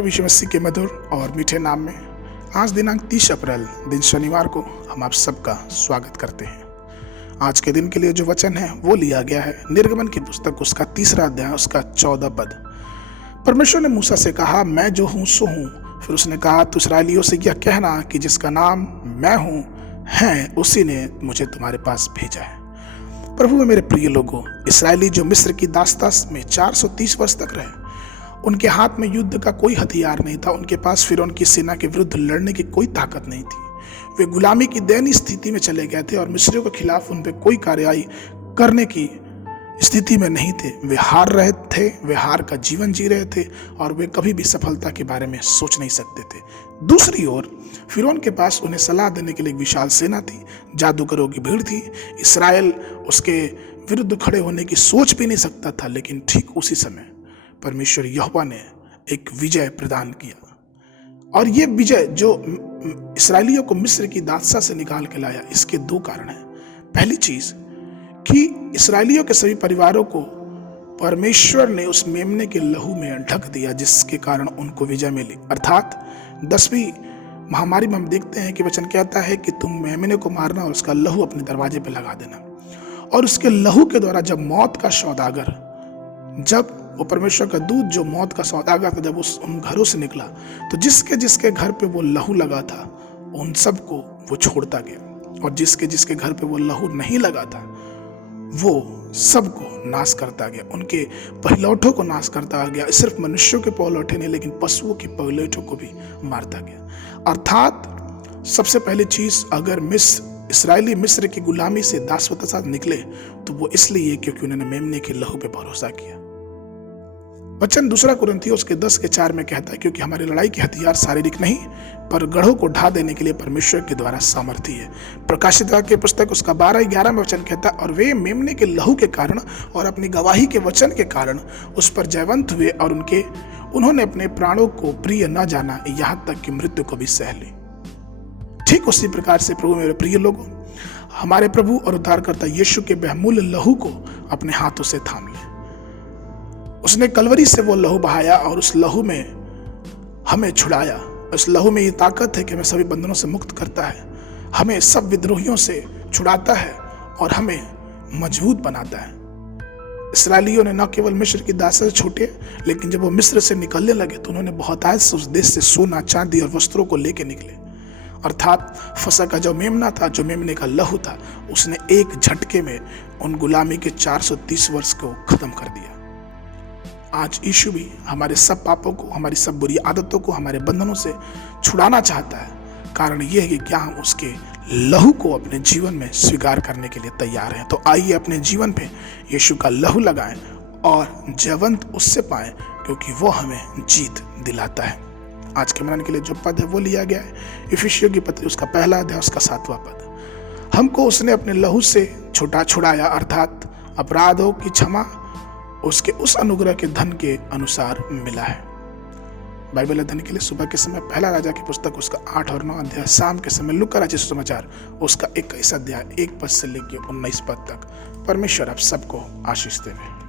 प्रभु यीशु मसीह के मधुर और मीठे नाम में आज दिनांक 30 अप्रैल दिन शनिवार को हम आप सबका स्वागत करते हैं। आज के दिन के लिए जो वचन है वो लिया गया है निर्गमन की पुस्तक उसका 3 अध्याय उसका 14 पद। परमेश्वर ने मूसा से कहा, मैं जो हूँ सो हूँ। फिर उसने कहा, तू इस्राएलियों से यह कहना कि जिसका नाम मैं हूँ है उसी ने मुझे तुम्हारे पास भेजा है। प्रभु में मेरे प्रिय लोगों, इसराइली जो मिस्र की दास्तास में 430 वर्ष तक रहे, उनके हाथ में युद्ध का कोई हथियार नहीं था। उनके पास फिरौन की सेना के विरुद्ध लड़ने की कोई ताकत नहीं थी। वे गुलामी की दयनीय स्थिति में चले गए थे और मिस्रियों के खिलाफ उन पर कोई कार्रवाई करने की स्थिति में नहीं थे। वे हार रहे थे, वे हार का जीवन जी रहे थे और वे कभी भी सफलता के बारे में सोच नहीं सकते थे। दूसरी ओर फिरौन के पास उन्हें सलाह देने के लिए एक विशाल सेना थी, जादूगरों की भीड़ थी। इसराइल उसके विरुद्ध खड़े होने की सोच भी नहीं सकता था। लेकिन ठीक उसी समय परमेश्वर यहोवा ने एक विजय प्रदान किया और ये विजय जो इसराइलियों को मिस्र की दास्ता से निकाल के लाया, इसके 2 कारण हैं। पहली चीज कि इसराइलियों के सभी परिवारों को परमेश्वर ने उस मेमने के लहू में ढक दिया, जिसके कारण उनको विजय मिली। अर्थात 10वीं महामारी में हम देखते हैं कि वचन कहता है कि तुम मेमने को मारना और उसका लहू अपने दरवाजे पर लगा देना। और उसके लहू के द्वारा जब मौत का सौदागर, जब वो परमेश्वर का दूत जो मौत का सौदागर था, जब उन घरों से निकला तो जिसके जिसके घर पे वो लहू लगा था उन सबको वो छोड़ता गया, और जिसके जिसके घर पे वो लहू नहीं लगा था वो सबको नाश करता गया। उनके पहिलौठों को नाश करता गया। सिर्फ मनुष्यों के पहिलौठे नहीं, लेकिन पशुओं के पहिलौठों को भी मारता गया। अर्थात सबसे पहली चीज, अगर इसराइली मिस्र की गुलामी से दासवता साथ निकले तो वो इसलिए क्योंकि उन्होंने मेमने के लहू पे भरोसा किया। वचन 2 कुरिन्थियों उसके 10:4 में कहता है, क्योंकि हमारी लड़ाई के हथियार शारीरिक नहीं पर गढ़ों को ढा देने के लिए परमेश्वर के द्वारा सामर्थी है। प्रकाशित वाक्य पुस्तक उसका 12:11 में वचन कहता है, और वे मेमने के लहू के कारण और अपनी गवाही के वचन के कारण उस पर जयवंत हुए और उन्होंने अपने प्राणों को प्रिय न जाना, यहाँ तक कि मृत्यु को भी सह ली। ठीक उसी प्रकार से प्रभु मेरे प्रिय लोगों, हमारे प्रभु और उद्धारकर्ता यीशु के बहुमूल्य लहू को अपने हाथों से थाम ले। उसने कलवरी से वो लहू बहाया और उस लहू में हमें छुड़ाया। उस लहू में ये ताकत है कि हमें सभी बंधनों से मुक्त करता है, हमें सब विद्रोहियों से छुड़ाता है और हमें मजबूत बनाता है। इसराइलियों ने न केवल मिस्र की दास्ता से छूटे, लेकिन जब वो मिस्र से निकलने लगे तो उन्होंने बहुतायत से उस देश से सोना, चांदी और वस्त्रों को लेके निकले। अर्थात फसह का जो मेमना था, जो मेमने का लहू था, उसने एक झटके में उन गुलामी के 430 वर्ष को खत्म कर दिया। आज यीशु भी हमारे सब पापों को, हमारी सब बुरी आदतों को, हमारे बंधनों से छुड़ाना चाहता है। कारण यह है कि क्या हम उसके लहू को अपने जीवन में स्वीकार करने के लिए तैयार हैं। तो आइए अपने जीवन पे यीशु का लहू लगाएं और जयवंत उससे पाएं, क्योंकि वो हमें जीत दिलाता है। आज के मनन के लिए जो पद है वो लिया गया है इफिसियों की पत्री उसका 1 अध्याय उसका 7वां पद। हमको उसने अपने लहू से छुड़ाया, अर्थात अपराधों की क्षमा उसके उस अनुग्रह के धन के अनुसार मिला है। बाइबल अध्ययन के लिए सुबह के समय 1 राजा की पुस्तक उसका 8 और 9 अध्याय, शाम के समय लूका राजा सुसमाचार उसका 21 अध्याय 1 पद से लेकर 19 पद तक। परमेश्वर आप सबको आशीष देवे।